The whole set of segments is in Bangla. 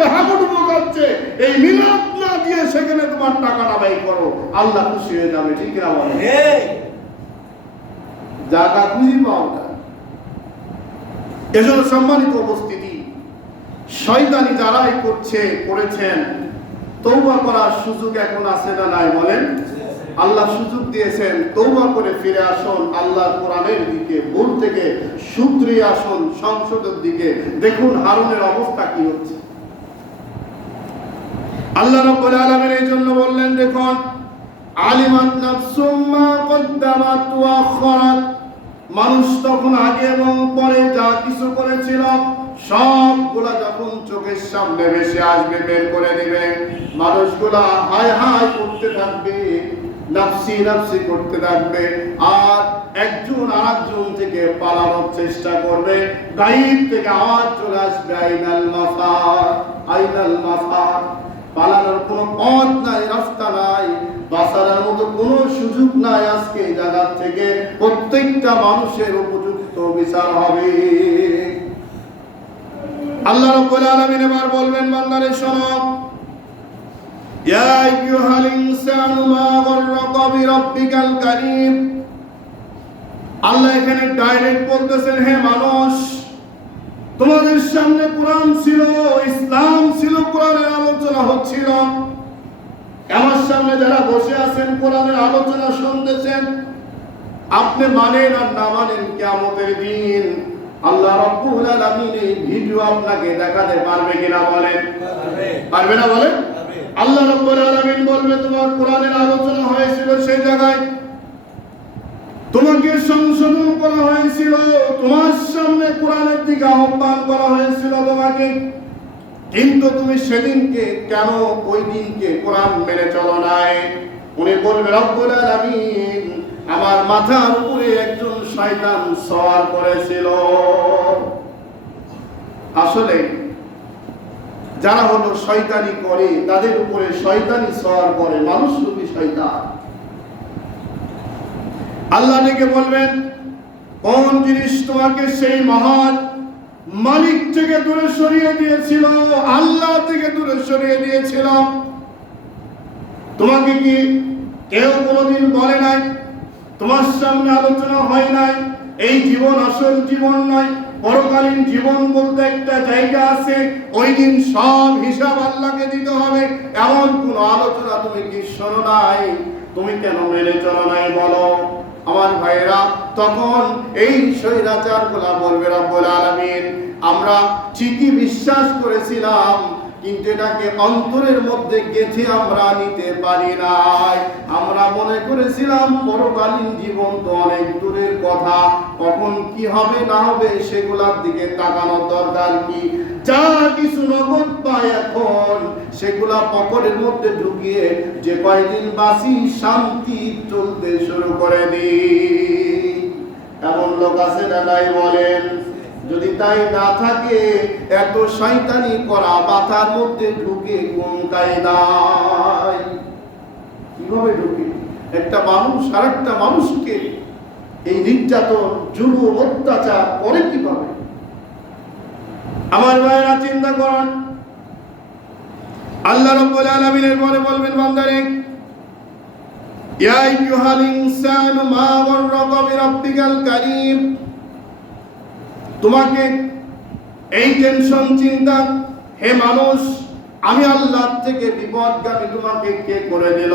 করছে, হাগুড় বোকাচ্ছে, এই মিলাদ না দিয়ে সেখানে তোমার টাকাটা ব্যয় করো, আল্লাহ খুশি হয়ে যাবে। ঠিক না বলে? জায়গা খুঁজি পাও না। এজন্য সম্মানিত উপস্থিতি, শয়তানি যারাই করেছেন, তওবা করার সুযোগ এখন আছে না নাই বলেন? আল্লাহ সুযোগ দিয়েছেন, তওবা করে ফিরে আসুন আল্লাহর কোরআনের দিকে, ভুল থেকে শুধরে আসুন সংসদের দিকে। দেখুন হারুনের অবস্থা কি হচ্ছে। আল্লাহ রাব্বুল আলামিন এই জন্য বললেন, দেখুন আলিমাত নাফসুম মা কদ্দামাত ওয়া আখারাত, মানুষ তখন আগে এবং পরে যা কিছু করেছিল সবগুলা যখন চোখের সামনে ভেসে আসবে, বের করে দিবে, মানুষগুলা হায় হায় করতে থাকবে, নাফসি নাফসি করতে থাকবে, আর একজন আরেকজন থেকে পালানোর চেষ্টা করবে। গায়েব থেকে আওয়াজ চলে আসবে, আইনাল মাফার, আইনাল মাফার। পালানোর কোনো পথ নাই, রাস্তা নাই, বাঁচার মতো কোনো সুযোগ নাই। আজকে এই জায়গা থেকে প্রত্যেকটা মানুষের উপযুক্ত বিচার হবে। আল্লাহ রাব্বুল আলামিন এবার বলবেন, বান্দারে শোনো, ইয়া আইয়ুহাল ইনসানু মা গাররাকা বিরাব্বিকাল কারীম। আল্লাহ এখানে ডাইরেক্ট বলতেছেন, হে মানুষ, তোমাদের সামনে কোরআন ছিল, ইসলাম ছিল, কোরআনের আলোচনা হচ্ছিল। আমার সামনে যারা বসে আছেন কোরআনের আলোচনা শুনতেছেন, আপনি মানেন আর না মানেন, কিয়ামতের দিন আল্লাহ রাব্বুল আলামিন এই ভিডিও আপনাকে দেখাতে পারবে কিনা বলেন? পারবে না বলেন? আল্লাহ রাব্বুল আলামিন বলবে, তোমার কোরআনের আলোচনা হয়েছিল, সেই জায়গায় তোমাকে সংশোধন করা হয়েছিল, তোমার সামনে কোরআনের দিকে আহ্বান করা হয়েছিল তোমাকে, কিন্তু তুমি সেদিনকে কেন, ওই দিনকে কোরআন মেনে চলো নাই? উনি বলবে, রব্বুল আলামিন আমার মাথার উপরে একজন শয়তান সওয়ার করেছিল। আসলে যারা হলো শয়তানি করে, তাদের উপরে শয়তানি সওয়ার করে মানুষ রূপী শয়তান। আল্লাহ ডেকে বলবেন, কোন জিনিস তোমাকে সেই মহান মালিক থেকে দূরে সরিয়ে দিয়েছিল, আল্লাহ থেকে দূরে সরিয়ে দিয়েছিল? তোমাকে কি কেউ কোনোদিন বলে নাই? তোমার সামনে আলোচনা হয় নাই এই জীবন আসল জীবন নয়, পরকালীন জীবন বলতে একটা জায়গা আছে, ওই দিন সব হিসাব আল্লাহকে দিতে হবে, এমন কোন আলোচনা তুমি কি শোনো নাই? তুমি কেন মেনে চলো নাই বলো? আমার ভাইরা, তখন এই স্বৈরাচারগুলা বলবে, রব্বুল আলামিন আমরা ঠিকই বিশ্বাস করেছিলাম, কিন্তু এটাকে অন্তরের মধ্যে গেঁথে আমরা নিতে পারি নাই। আমরা মনে করেছিলাম পরকালীন জীবন তো অনেক দূরের কথা, কখন কি হবে না হবে সেগুলোর দিকে তাকানোর দরকার কি? যা কিছু নগদ পায় এখন সেগুলা পকেটের মধ্যে ঢুকিয়ে যে কয়দিন বাঁচি শান্তি চলতে শুরু করে দিই। এমন লোক আছে না নাই বলেন? যদি তাই না থাকে, এত শয়তানি করা মাথার মধ্যে ঢুকে কোন কায়দায়? কিভাবে ঢুকে? একটা মানুষ আর একটা মানুষকে এই নির্যাতন, জুলুম, অত্যাচার করে কিভাবে? আমার ভাইরা চিন্তা করেন। আল্লাহ রাব্বুল আলামিনের পরে বলবেন, বান্দারে, ইয়া আইয়ুহাল ইনসানু মা গাররাকা বিরাব্বিকাল কারীম। তোমাকে এই টেনশন, চিন্তা, হে মানুষ, আমি আল্লাহ থেকে বিপদগামী তোমাকে কে করে দিল?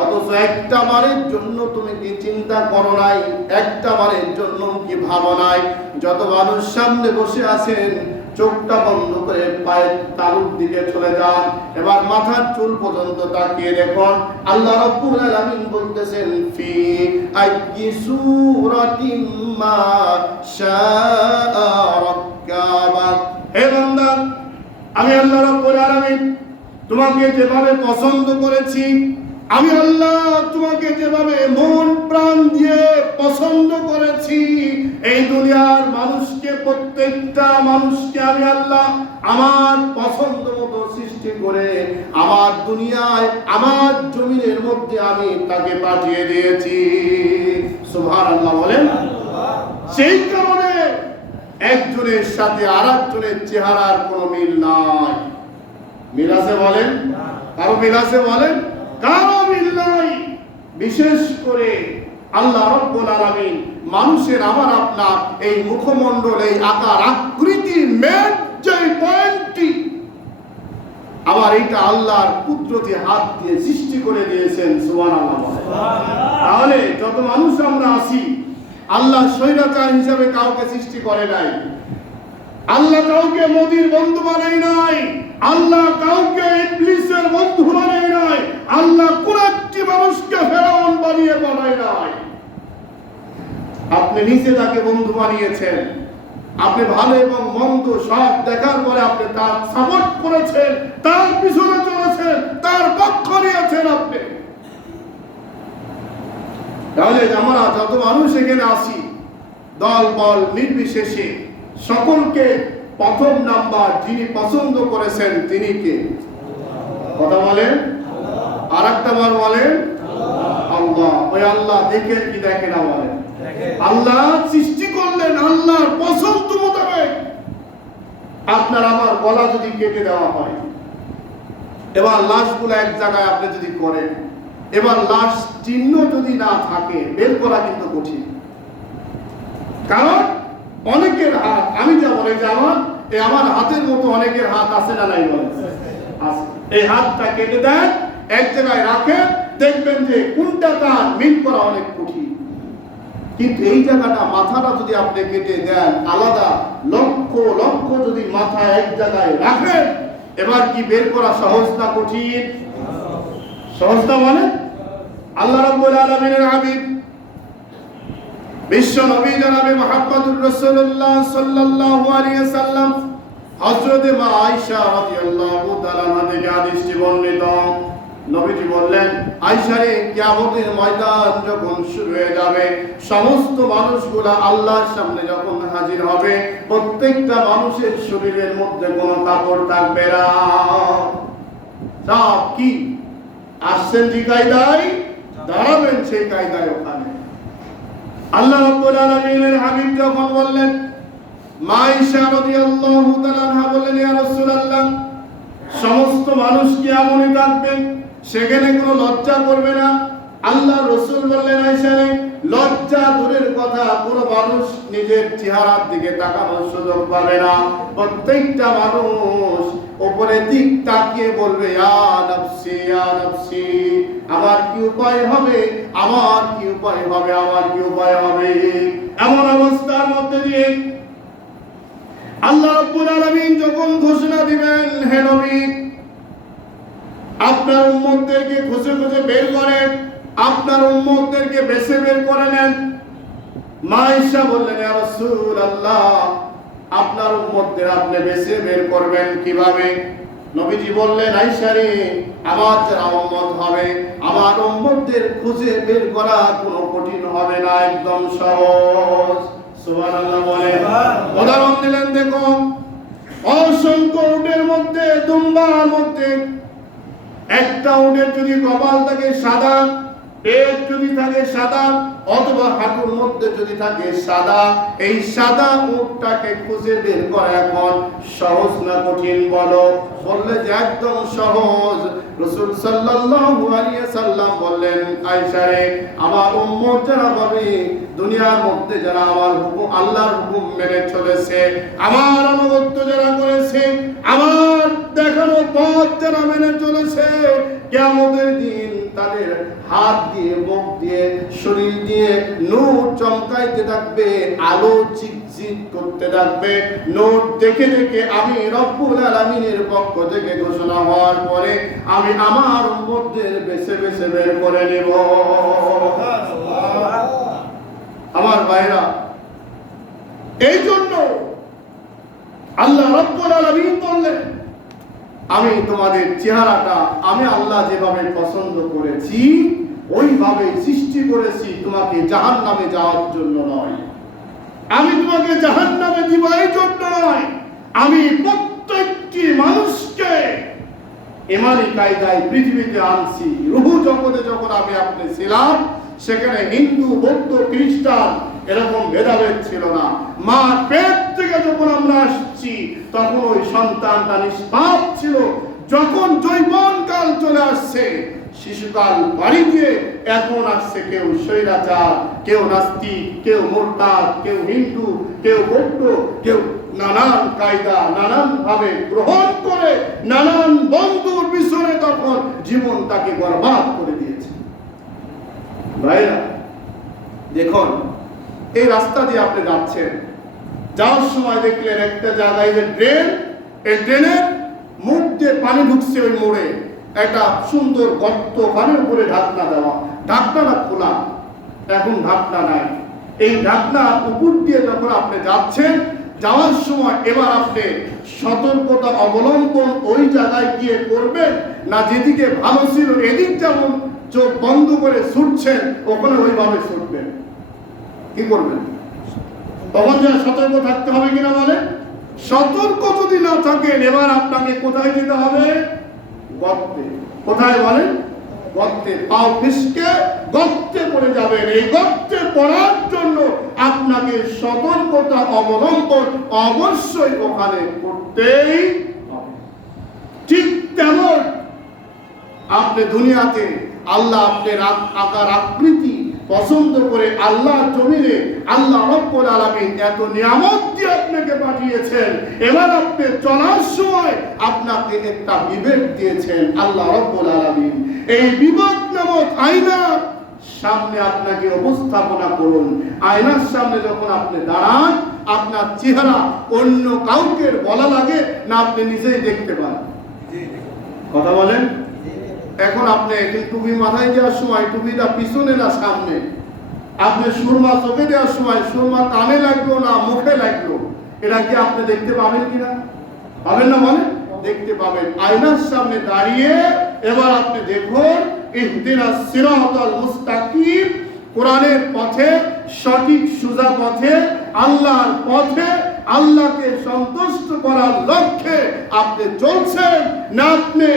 অথচ একটা বারের জন্য তুমি কি চিন্তা করো নাই? একটা বারের জন্য কি ভাবো নাই? যত মানুষ সামনে বসে আছেন, চোখটা বন্ধ করে পায়ের তালুর দিকে চলে যান, এবার মাথার চুল পর্যন্ত তাকিয়ে দেখুন। আল্লাহ রাব্বুল আলামিন বলতেছেন, ফি আইয়ি সূরাতিন মা শাআ রাক্কাবা। হে বান্দা, আমি আল্লাহ রাব্বুল আলামিন তোমাকে যেভাবে পছন্দ করেছি, আমি আল্লাহ তোমাকে যেভাবে মন প্রাণ দিয়ে পছন্দ করেছি, এই দুনিয়ার মানুষকে, প্রত্যেকটা মানুষকে আমি আল্লাহ আমার পছন্দ মতো সৃষ্টি করে আমার দুনিয়ায়, আমার জমিনের মধ্যে আমি তাকে পাঠিয়ে দিয়েছি। সুবহানাল্লাহ বলেন। সেই কারণে একজনের সাথে আরেকজনের চেহারার কোনো মিল নাই। মিল আছে বলেন? কারো মিল আছে বলেন? কারো মিল নাই। বিশেষ করে আল্লাহ রাব্বুল আলামিন মানুষের আমার আপনার এই মুখমণ্ডল, এই আকার আকৃতি, মেন যে পয়েন্টটি, আবার এটা আল্লাহর কুদরতি হাত দিয়ে সৃষ্টি করে দিয়েছেন। সুবহানাল্লাহ। তাহলে যত মানুষ আমরা আছি, আল্লাহ স্বৈরাচার হিসাবে কাউকে সৃষ্টি করে নাই। আল্লাহ কাউকে মোদির বন্ধু বানাই নাই। আল্লাহ কাউকে ইবলিসের বন্ধু বানাই নাই। আল্লাহ কোন একটি মানুষকে ফেরাউন বানিয়ে বানাই নাই। আপনি নিজে তাকে বন্ধু বানিয়েছেন। আপনি ভালো এবং মন্দ সব দেখার পরে আপনি তার সাপোর্ট করেছেন, তার পিছনে চলেছেন, তার পক্ষ নিয়েছেন আপনি। তাহলে আমরা যত মানুষ এখানে আসি, দল বল নির্বিশেষে সকলকে প্রথম নাম্বার যিনি পছন্দ করেছেন তিনি কে? কথা বলেন, আর একটা বার বলেন, আল্লাহ। ওই আল্লাহ দেখেন কি দেখেন না বলেন? আল্লাহ সৃষ্টি করলেন আল্লাহর পছন্দ মোতাবেক। আপনার আমার গলা যদি কেটে দেওয়া হয়, এবার লাশগুলো এক জায়গায় আপনি যদি করেন, এবার লাশ চিহ্ন যদি না থাকে, বের করা কিন্তু কঠিন। কারণ অনেকের হাত, আমি যেমন এই যে আমার হাতের মতো অনেকের হাত আছে না নাই বলেন? এই হাতটা কেটে দেন, এক জায়গায় রাখেন, দেখবেন যে কোনটা তার মিল করা অনেক কঠিন। কিন্তু এই জায়গাটা, মাথাটা যদি আপনি কেটে দেন আলাদা, লক্ষ লক্ষ যদি মাথা এক জায়গায় রাখেন, এবার কি বের করা সহজ না কঠিন? সহজ না মানে? আল্লাহ রাব্বুল আলামিনের হাবিব বিশ্ব নবী জনাবে মুহাম্মদুর রাসূলুল্লাহ সাল্লাল্লাহু আলাইহি ওয়াসাল্লাম হযরত মা আয়েশা রাদিয়াল্লাহু তাআলা থেকে হাদিসটি বর্ণিত। নবীজি বললেন, আয়েশা রে, কিয়ামতের ময়দান যখন শুরু হয়ে যাবে, সমস্ত মানুষগুলা আল্লাহর সামনে যখন হাজির হবে, প্রত্যেকটা মানুষের শরীরের মধ্যে কোনো কাপড় থাকবে না। সব কি আসছেন যে কায়দায়, দাঁড়াবেন সেই কায়দায় ওখানে। আল্লাহ রাব্বুল আলামিনের হাবিব যখন বললেন, মা আয়েশা রাদিয়াল্লাহু তাআলা আনহা বললেন, ইয়া রাসূলুল্লাহ, সমস্ত মানুষ কি এমনই থাকবে, সেখানে কোনো লজ্জা করবে না? আল্লাহ রাসূল বললেন, আয়েশা রে, লজ্জা দূরের কথা, কোনো মানুষ নিজের চেহারার দিকে তাকানোর সুযোগ পাবে না। প্রত্যেকটা মানুষ উপরে দিক তাকিয়ে বলবে, ইয়া নাফসি ইয়া নাফসি, আমার কি উপায় হবে, আমার কি উপায় হবে, আমার কি উপায় হবে। এমন অবস্থার মধ্যে দিয়ে আল্লাহ রাব্বুল আলামিন যখন ঘোষণা দিবেন, হে নবী, আপনার উম্মতদেরকে খুঁজে খুঁজে বের করেন, আপনার উম্মতদেরকে বেছে বের করে নেন। মা আয়েশা বললেন, ইয়া রাসূলুল্লাহ, আপনার উম্মতদের আপনি বেছে বের করবেন কিভাবে? নবীজি বললেন, আয়েশা রে, আমার যারা উম্মত হবে, আমার উম্মতদের খুঁজে বের করা কোনো কঠিন হবে না, একদম সহজ। সুবহানাল্লাহ বলেন। উদাহরণ দিলেন, দেখো, অসংখ্য উটের মধ্যে, দুম্বার মধ্যে একটা উটের যদি কপাল থাকে সাদা, পেট যদি থাকে সাদা, অথবা হাঁটুর মধ্যে যদি থাকে সাদা, এই সাদা উটটাকে খুঁজে বের করা এখন সহজ না কঠিন বলো? বললে যে একদম সহজ। রাসূল সাল্লাল্লাহু আলাইহি ওয়াসাল্লাম বললেন, আয়েশা রে, আমার উম্মত যারা হবে, দুনিয়ার মধ্যে যারা আমার হুকুম, আল্লাহর হুকুম মেনে চলেছে, আমার অনুগত্য যারা করেছে, আমার দেখানো পথ যারা মেনে চলেছে, কিয়ামতের দিন তাদের হাত দিয়ে, মুখ দিয়ে, শরীর দিয়ে নূর চমকাইতে থাকবে, আলো চিকচিক করতে থাকবে। নূর দেখে দেখে আমি রব্বুল আলামিনের পক্ষ থেকে ঘোষণা হওয়ার পরে আমি আমার উম্মতদের বেছে বেছে বের করে নেব। আমার ভাইরা, এই জন্য আল্লাহ রব্বুল আলামিন বললেন, আমি তোমাদের চেহারাটা আমি আল্লাহ যেভাবে পছন্দ করেছি ওইভাবে সৃষ্টি করেছি, তোমাকে জাহান্নামে যাওয়ার জন্য নয়। আমি তোমাকে জাহান্নামে দিব এই জন্য নয়। আমি প্রত্যেকটি মানুষকে ইমানি কায়দায় পৃথিবীতে আনছি। রূহ জগতে যখন আমি আপনি ছিলাম, সেখানে হিন্দু, বৌদ্ধ, খ্রিস্টান এরকম ভেদাভেদ ছিল না। মা পেট থেকে যখন আমরা আসছি, তখন ওই সন্তানটা নিষ্পাপ ছিল, যখন যৌবনকাল চলে আসছে, শিশুকাল বাড়ি দিয়ে এখন আসছে কেউ স্বৈরাচার, কেউ নাস্তিক, কেউ মুরতাদ, কেউ হিন্দু, কেউ বৌদ্ধ, কেউ নানান কায়দা নানান ভাবে গ্রহণ করে নানান বন্ধুর পিছনে তখন জীবন তাকে বরবাদ করে দিয়েছে। ভাইরা দেখুন, এই রাস্তা দিয়ে আপনি যাচ্ছেন, যাওয়ার সময় দেখলেন একটা জায়গায় যে ড্রেন, এই ড্রেনের মুখ দিয়ে পানি ঢুকছে, ওই মোড়ে একটা সুন্দর গর্ত, পানির উপরে ঢাকনা দেওয়া, ঢাকনাটা খোলা, এখন ঢাকনা নাই। এই ঢাকনা উপর দিয়ে যখন আপনি যাচ্ছেন, যাওয়ার সময় এবার আপনি সতর্কতা অবলম্বন ওই জায়গায় গিয়ে করবেন, না যেদিকে ভালো ছিল এদিক যেমন চোখ বন্ধ করে ছুটছেন ওখানে ওইভাবে ছুটবেন? কি করবেন? তখন যা সতর্ক থাকতে হবে কিনা বলে? সতর্ক যদি না থাকেন, এবার আপনাকে কোথায় যেতে হবে? গর্তে। কোথায় বলেন? গর্তে। পাও ফিসকে গর্তে পড়ে যাবেন। এই গর্তে পড়ার জন্য আপনাকে সতর্কতা অবলম্বন অবশ্যই ওখানে করতেই হবে। ঠিক তেমন আপনি দুনিয়াতে আল্লাহ আপনার আকার আকৃতি পছন্দ করে আল্লাহ জমিনে আল্লাহ রব্বুল আলামিন এত নিয়ামত দিয়ে আপনাকে পাঠিয়েছেন, এবার আপনি চলার সময় আপনাকে একটা বিবেক দিয়েছেন আল্লাহ রব্বুল আলামিন। এই বিবেক নামক আয়নার সামনে আপনাকে উপস্থাপনা করুন। আয়নার সামনে যখন আপনি দাঁড়ান, আপনার চেহারা অন্য কাউকে বলা লাগে না, আপনি নিজেই দেখতে পান? কথা বলেন। এখন আপনি টুপি মাথায় দেওয়ার সময় টুপিটা পিছনে না সামনে, আপনি সুরমা চোখে দেওয়ার সময় সুরমা কানে লাগলো না মুখে লাগলো, এটা কি আপনি দেখতে পাবেন কিনা? পাবেন না? মানে দেখতে পাবেন। আয়নার সামনে দাঁড়িয়ে এবার আপনি দেখুন, ইহদিনাস সিরাতাল মুস্তাকিম, কোরআনের পথে, সঠিক সোজা পথে, আল্লাহর পথে, আল্লাহকে সন্তুষ্ট করার লক্ষ্যে আপনি চলছেন না আপনি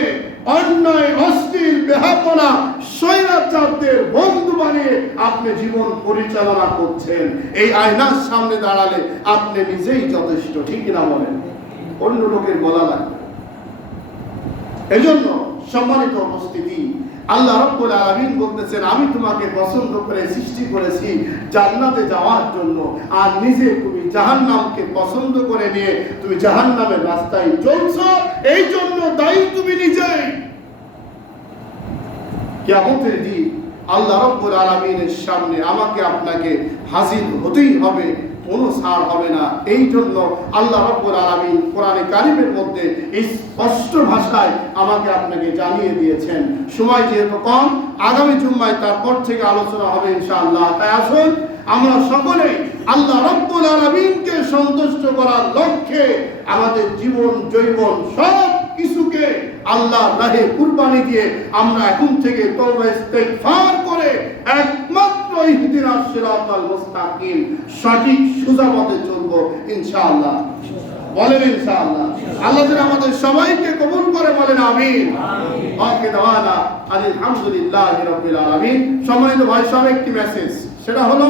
অন্যায়, অশ্লীল, বেহাপনা, স্বৈরাচারদের বন্ধু বানিয়ে আপনি জীবন পরিচালনা করছেন? এই আয়নার সামনে দাঁড়ালে আপনি নিজেই যথেষ্ট, ঠিক কিনা বলেন? অন্য লোকের বলা লাগবে। এজন্য সম্মানিত উপস্থিতি, আল্লাহ রাব্বুল আলামিন বলতেছেন, আমি তোমাকে পছন্দ করে সৃষ্টি করেছি জান্নাতে যাওয়ার জন্য, আর নিজে তুমি জাহান্নামকে পছন্দ করে নিয়ে তুমি জাহান্নামের রাস্তায় চলছো, এই জন্য দায়ী তুমি নিজেই। কিয়ামতের দিন আল্লাহ রাব্বুল আলামিনের সামনে আমাকে আপনাকে হাজির হতেই হবে, কোনো ছাড় হবে না। এই জন্য আল্লাহ রাব্বুল আলামিন কোরআনে কারিমের মধ্যে এই স্পষ্ট ভাষায় আমাকে আপনাকে জানিয়ে দিয়েছেন। সময় যেহেতু কম, আগামী জুম্মায় তারপর থেকে আলোচনা হবে ইনশাআল্লাহ। তাই আসুন আমরা সকলে আল্লাহ রাব্বুল আলামিনকে সন্তুষ্ট করার লক্ষ্যে আমাদের জীবন জৈবন সব কিছুকে আল্লাহর রাহে কুরবানি দিয়ে আমরা এখন থেকে তওবা ইস্তেগফার করে একমাত্র ইহদিনাস সিরাতাল মুস্তাকিম, সঠিক সোজা পথে চলবো ইনশাআল্লাহ। বলেন ইনশাআল্লাহ। আল্লাহ যেন আমাদের সবাইকে কবুল করে, বলেন আমিন। ওয়াকে দাওয়ানা আলহামদুলিল্লাহি রাব্বিল আলামিন। সম্মানিত ভাই, সব একটি মেসেজ, সেটা হলো